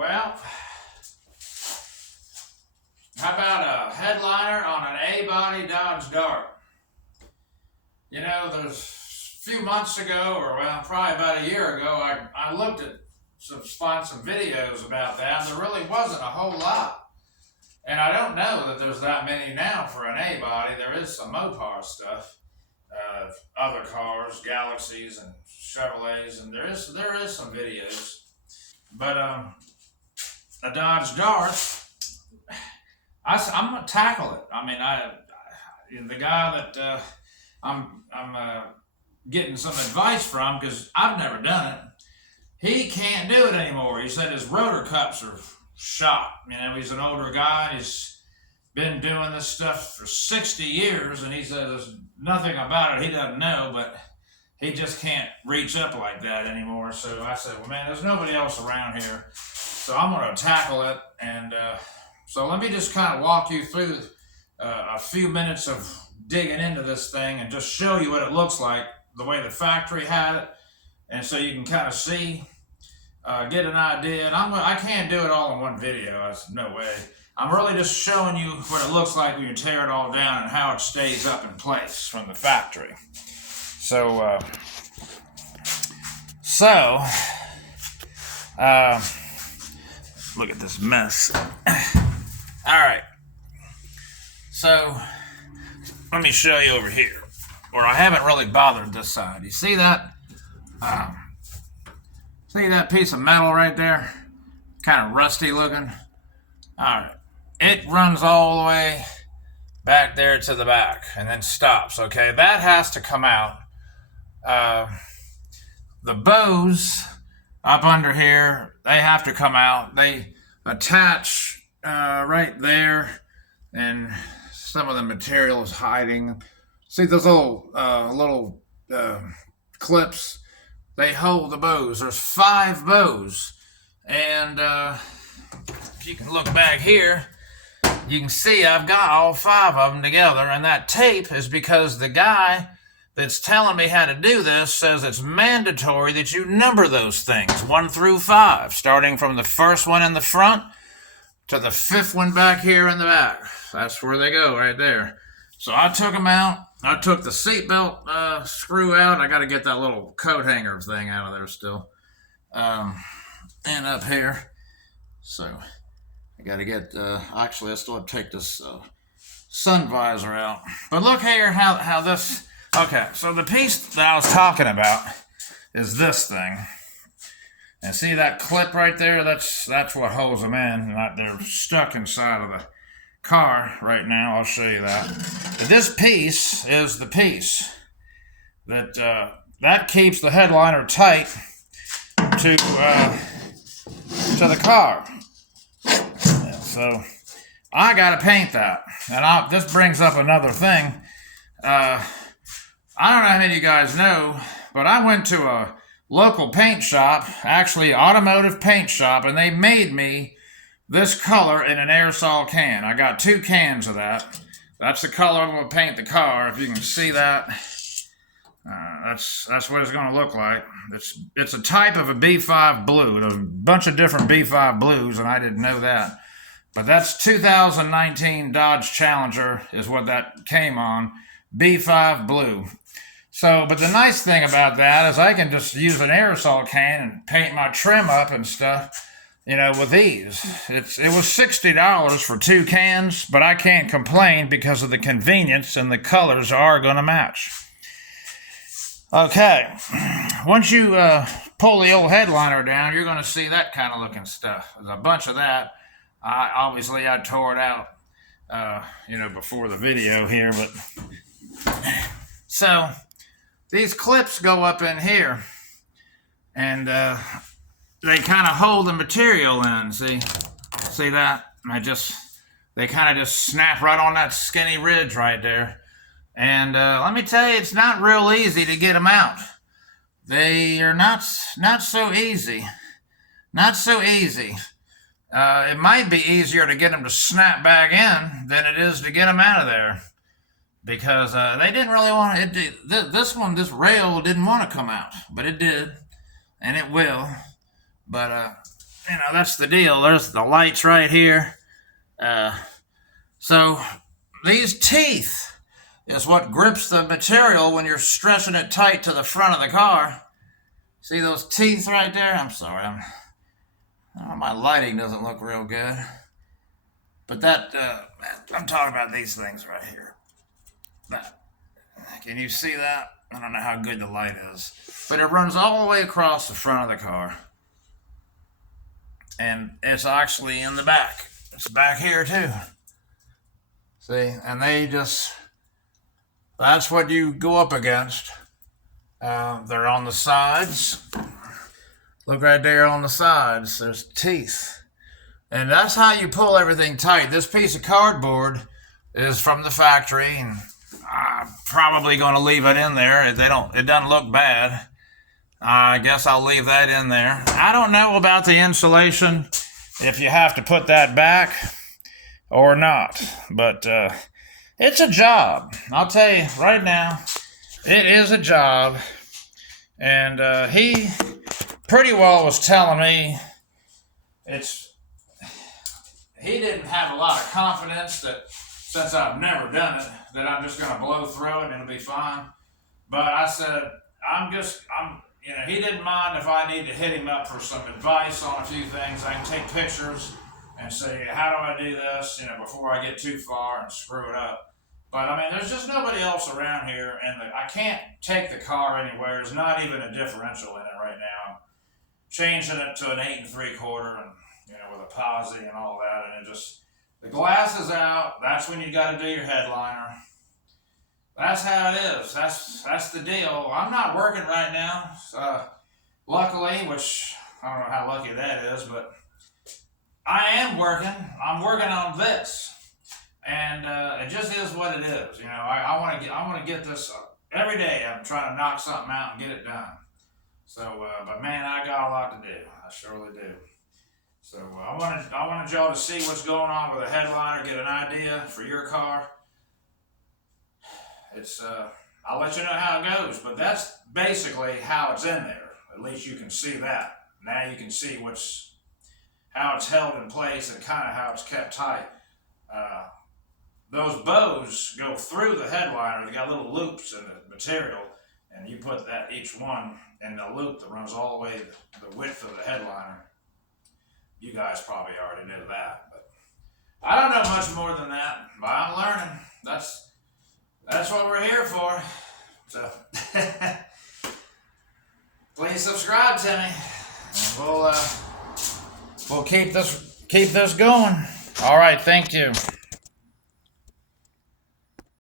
Well, how about a headliner on an A-Body Dodge Dart? You know, there's a few months ago, or well, probably about a year ago, I looked at some videos about that. There really wasn't a whole lot. And I don't know that there's that many now for an A-Body. There is some Mopar stuff, other cars, Galaxies and Chevrolets, and there is some videos. But a Dodge Dart, I'm gonna tackle it. I mean, the guy that I'm getting some advice from, because I've never done it, he can't do it anymore. He said his rotor cups are shot. You know, he's an older guy. He's been doing this stuff for 60 years, and he says there's nothing about it he doesn't know, but he just can't reach up like that anymore. So I said, well, man, there's nobody else around here, so I'm going to tackle it. And so let me just kind of walk you through a few minutes of digging into this thing and just show you what it looks like, the way the factory had it, and so you can kind of see, get an idea. And I can't do it all in one video. There's no way. I'm really just showing you what it looks like when you tear it all down and how it stays up in place from the factory. So, look at this mess. All right. So, let me show you over here, where I haven't really bothered this side. You see that? See that piece of metal right there? Kind of rusty looking. All right. It runs all the way back there to the back and then stops. Okay, that has to come out. The bows up under here, they have to come out. They attach right there, and some of the material is hiding. See those little clips? They hold the bows. There's 5 bows, and if you can look back here, you can see I've got all 5 of them together, and that tape is because the guy that's telling me how to do this says it's mandatory that you number those things 1 through 5, starting from the first one in the front to the 5th one back here in the back. That's where they go, right there. So I took them out. I took the seatbelt screw out. I got to get that little coat hanger thing out of there still, and up here. So I got to get, actually I still have to take this sun visor out. But look here how this, okay, so the piece that I was talking about is this thing. And see that clip right there? That's what holds them in. They're stuck inside of the car right now. I'll show you that. But this piece is the piece that keeps the headliner tight to the car. Yeah, so I gotta paint that. And this brings up another thing. I don't know how many of you guys know, but I went to a local paint shop, actually automotive paint shop, and they made me this color in an aerosol can. I got 2 cans of that. That's the color I'm going to paint the car. If you can see that, that's what it's going to look like. It's a type of a B5 blue. There's a bunch of different B5 blues, and I didn't know that. But that's 2019 Dodge Challenger is what that came on, B5 blue. So, but the nice thing about that is I can just use an aerosol can and paint my trim up and stuff, you know, with ease. It was $60 for 2 cans, but I can't complain because of the convenience, and the colors are going to match. Okay, once you pull the old headliner down, you're going to see that kind of looking stuff. There's a bunch of that. Obviously, I tore it out, you know, before the video here, but so these clips go up in here, and they kind of hold the material in. See that? They kind of just snap right on that skinny ridge right there. And let me tell you, it's not real easy to get them out. They are not so easy. Not so easy. It might be easier to get them to snap back in than it is to get them out of there, because they didn't really want it. This rail didn't want to come out, but it did, and it will. But that's the deal. There's the lights right here. So these teeth is what grips the material when you're stressing it tight to the front of the car. See those teeth right there? I'm sorry, my lighting doesn't look real good. But I'm talking about these things right here. Can you see that? I don't know how good the light is. But it runs all the way across the front of the car. And it's actually in the back. It's back here too. See, and that's what you go up against. They're on the sides. Look right there on the sides. There's teeth. And that's how you pull everything tight. This piece of cardboard is from the factory, and I'm probably going to leave it in there. It doesn't look bad. I guess I'll leave that in there. I don't know about the insulation, if you have to put that back or not. But it's a job. I'll tell you right now, it is a job. And he pretty well was telling me he didn't have a lot of confidence that since I've never done it, that I'm just going to blow through it and it'll be fine. But I said, he didn't mind if I need to hit him up for some advice on a few things. I can take pictures and say, how do I do this, before I get too far and screw it up. But there's just nobody else around here, and I can't take the car anywhere. There's not even a differential in it right now. I'm changing it to an 8 3/4 and, with a posi and all that, and the glass is out. That's when you got to do your headliner. That's how it is. That's the deal. I'm not working right now, luckily, which I don't know how lucky that is, but I am working. I'm working on this, and it just is what it is. I want to get this every day. I'm trying to knock something out and get it done. So, but man, I got a lot to do. I surely do. So I wanted y'all to see what's going on with the headliner, get an idea for your car. I'll let you know how it goes, but that's basically how it's in there. At least you can see that. Now you can see how it's held in place and kind of how it's kept tight. Those bows go through the headliner. They got little loops in the material, and you put each one in the loop that runs all the way the width of the headliner. You guys probably already knew that, but I don't know much more than that. But I'm learning. That's what we're here for. So please subscribe to me, and we'll keep this going. All right, thank you.